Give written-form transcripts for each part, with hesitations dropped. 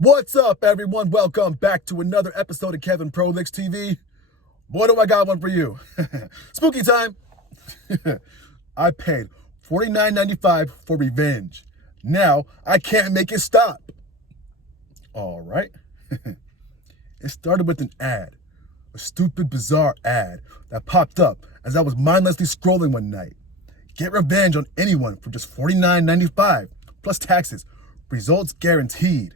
What's up, everyone? Welcome back to another episode of Kevin Prolix TV. Boy, do I got one for you. Spooky time. I paid $49.95 for revenge. Now, I can't make it stop. All right. It started with an ad. A stupid, bizarre ad that popped up as I was mindlessly scrolling one night. Get revenge on anyone for just $49.95 plus taxes. Results guaranteed.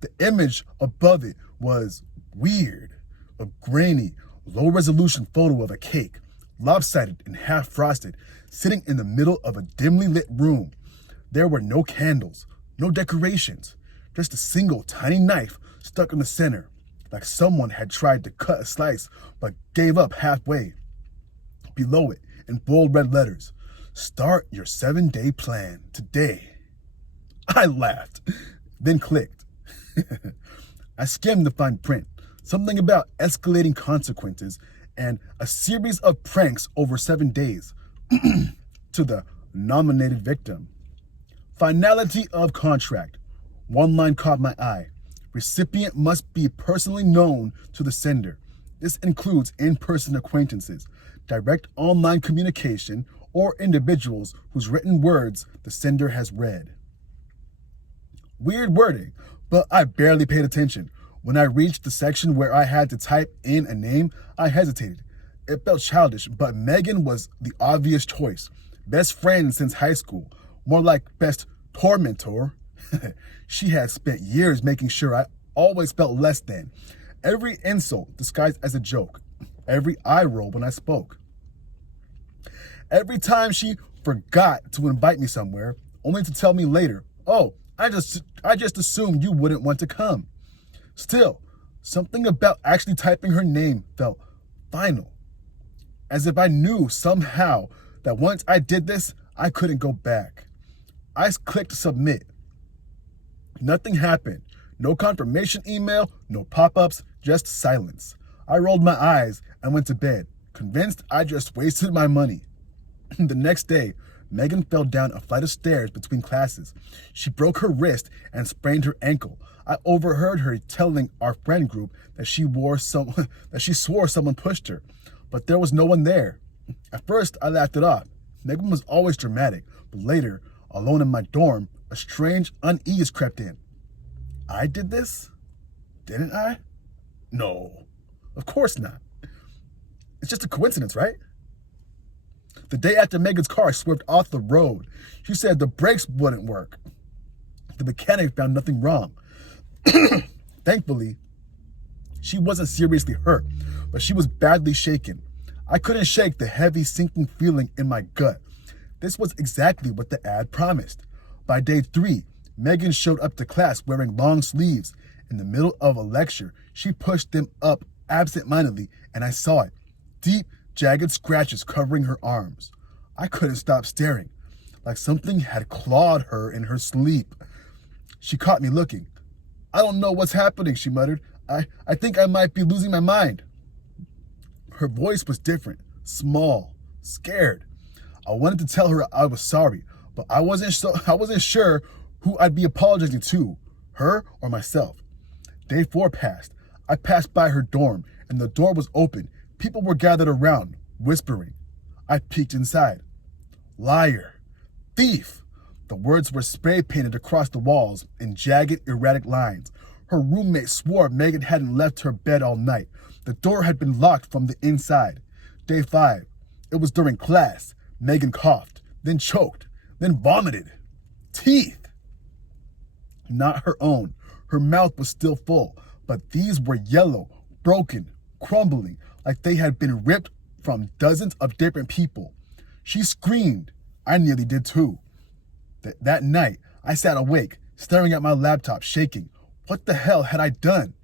The image above it was weird. A grainy, low-resolution photo of a cake, lopsided and half-frosted, sitting in the middle of a dimly lit room. There were no candles, no decorations, just a single tiny knife stuck in the center, like someone had tried to cut a slice but gave up halfway. Below it, in bold red letters, "Start your 7-day plan today." I laughed, then clicked. I skimmed the fine print, something about escalating consequences and a series of pranks over 7 days to the nominated victim. Finality of contract. One line caught my eye. Recipient must be personally known to the sender. This includes in-person acquaintances, direct online communication, or individuals whose written words the sender has read. Weird wording, but I barely paid attention. When I reached the section where I had to type in a name, I hesitated. It felt childish, but Megan was the obvious choice. Best friend since high school, more like best tormentor. She had spent years making sure I always felt less than. Every insult disguised as a joke. Every eye roll when I spoke. Every time she forgot to invite me somewhere, only to tell me later, "Oh, I just assumed you wouldn't want to come." Still, something about actually typing her name felt final. As if I knew somehow that once I did this, I couldn't go back. I clicked submit. Nothing happened. No confirmation email, no pop-ups, just silence. I rolled my eyes and went to bed, convinced I just wasted my money. The next day, Megan fell down a flight of stairs between classes. She broke her wrist and sprained her ankle. I overheard her telling our friend group that she swore someone pushed her, but there was no one there. At first, I laughed it off. Megan was always dramatic, but later, alone in my dorm, a strange unease crept in. I did this? Didn't I? No, of course not. It's just a coincidence, right? The day after Megan's car swerved off the road, she said the brakes wouldn't work. The mechanic found nothing wrong. Thankfully, she wasn't seriously hurt, but she was badly shaken. I couldn't shake the heavy, sinking feeling in my gut. This was exactly what the ad promised. By day 3, Megan showed up to class wearing long sleeves. In the middle of a lecture, she pushed them up absent-mindedly, and I saw it. Deep, jagged scratches covering her arms. I couldn't stop staring, like something had clawed her in her sleep. She caught me looking. "I don't know what's happening," she muttered. I think I might be losing my mind." Her voice was different, small, scared. I wanted to tell her I was sorry, but I wasn't sure who I'd be apologizing to, her or myself. Day 4 passed. I passed by her dorm, and the door was open. People were gathered around, whispering. I peeked inside. Liar. Thief. The words were spray painted across the walls in jagged, erratic lines. Her roommate swore Megan hadn't left her bed all night. The door had been locked from the inside. Day 5. It was during class. Megan coughed, then choked, then vomited. Teeth. Not her own. Her mouth was still full, but these were yellow, broken, crumbling, like they had been ripped from dozens of different people. She screamed. I nearly did too. That night, I sat awake, staring at my laptop, shaking. What the hell had I done?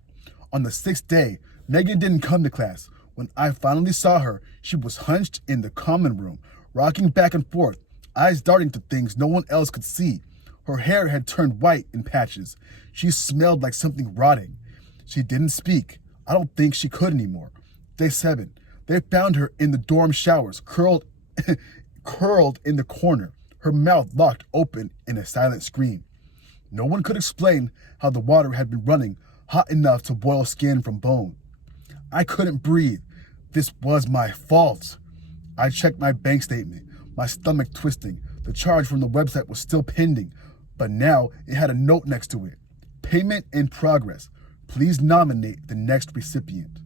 On the 6th day, Megan didn't come to class. When I finally saw her, she was hunched in the common room, rocking back and forth, eyes darting to things no one else could see. Her hair had turned white in patches. She smelled like something rotting. She didn't speak. I don't think she could anymore. Day 7. They found her in the dorm showers, curled in the corner, her mouth locked open in a silent scream. No one could explain how the water had been running hot enough to boil skin from bone. I couldn't breathe. This was my fault. I checked my bank statement, my stomach twisting. The charge from the website was still pending, but now it had a note next to it. Payment in progress. Please nominate the next recipient.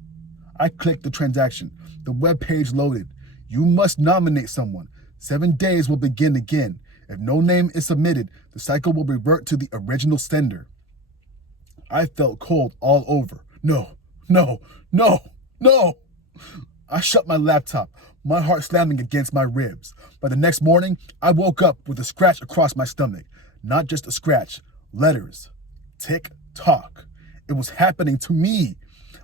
I clicked the transaction. The web page loaded. You must nominate someone. 7 days will begin again. If no name is submitted, the cycle will revert to the original sender. I felt cold all over. No. I shut my laptop, my heart slamming against my ribs. By the next morning, I woke up with a scratch across my stomach. Not just a scratch, letters. Tick tock. It was happening to me.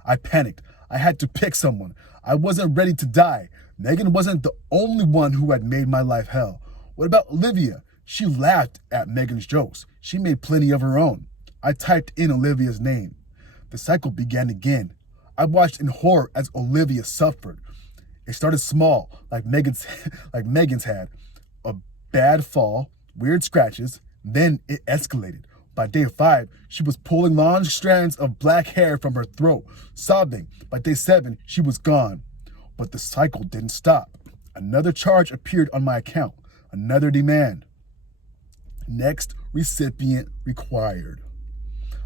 I panicked. I had to pick someone. I wasn't ready to die. Megan wasn't the only one who had made my life hell. What about Olivia? She laughed at Megan's jokes. She made plenty of her own. I typed in Olivia's name. The cycle began again. I watched in horror as Olivia suffered. It started small, like Megan's had. A bad fall, weird scratches, then it escalated. By day 5, she was pulling long strands of black hair from her throat, sobbing. By day 7, she was gone. But the cycle didn't stop. Another charge appeared on my account. Another demand. Next recipient required.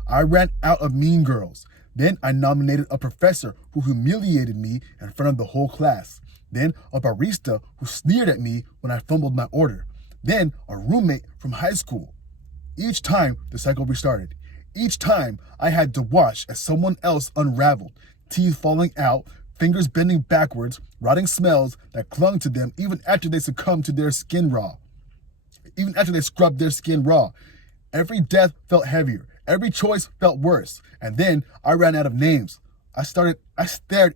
I ran out of Mean Girls. Then I nominated a professor who humiliated me in front of the whole class. Then a barista who sneered at me when I fumbled my order. Then a roommate from high school. Each time the cycle restarted. Each time I had to watch as someone else unraveled, teeth falling out, fingers bending backwards, rotting smells that clung to them even after they succumbed to their skin raw. Even after they scrubbed their skin raw. Every death felt heavier. Every choice felt worse. And then I ran out of names. I stared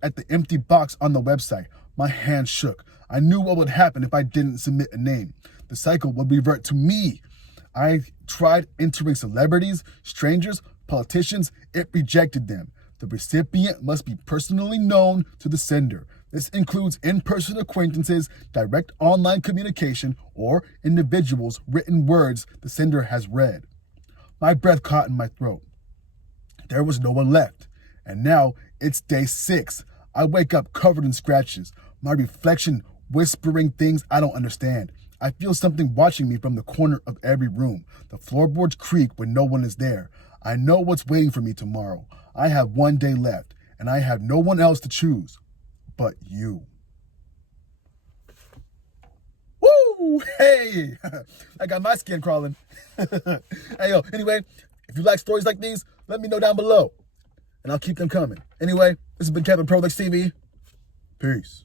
at the empty box on the website. My hands shook. I knew what would happen if I didn't submit a name. The cycle would revert to me. I tried entering celebrities, strangers, politicians. It rejected them. The recipient must be personally known to the sender. This includes in-person acquaintances, direct online communication, or individuals' written words the sender has read. My breath caught in my throat. There was no one left. And now it's day 6. I wake up covered in scratches, my reflection whispering things I don't understand. I feel something watching me from the corner of every room. The floorboards creak when no one is there. I know what's waiting for me tomorrow. I have 1 day left, and I have no one else to choose but you. Woo! Hey! I got my skin crawling. Hey, yo, anyway, if you like stories like these, let me know down below, and I'll keep them coming. Anyway, this has been Kevin Prolix TV. Peace.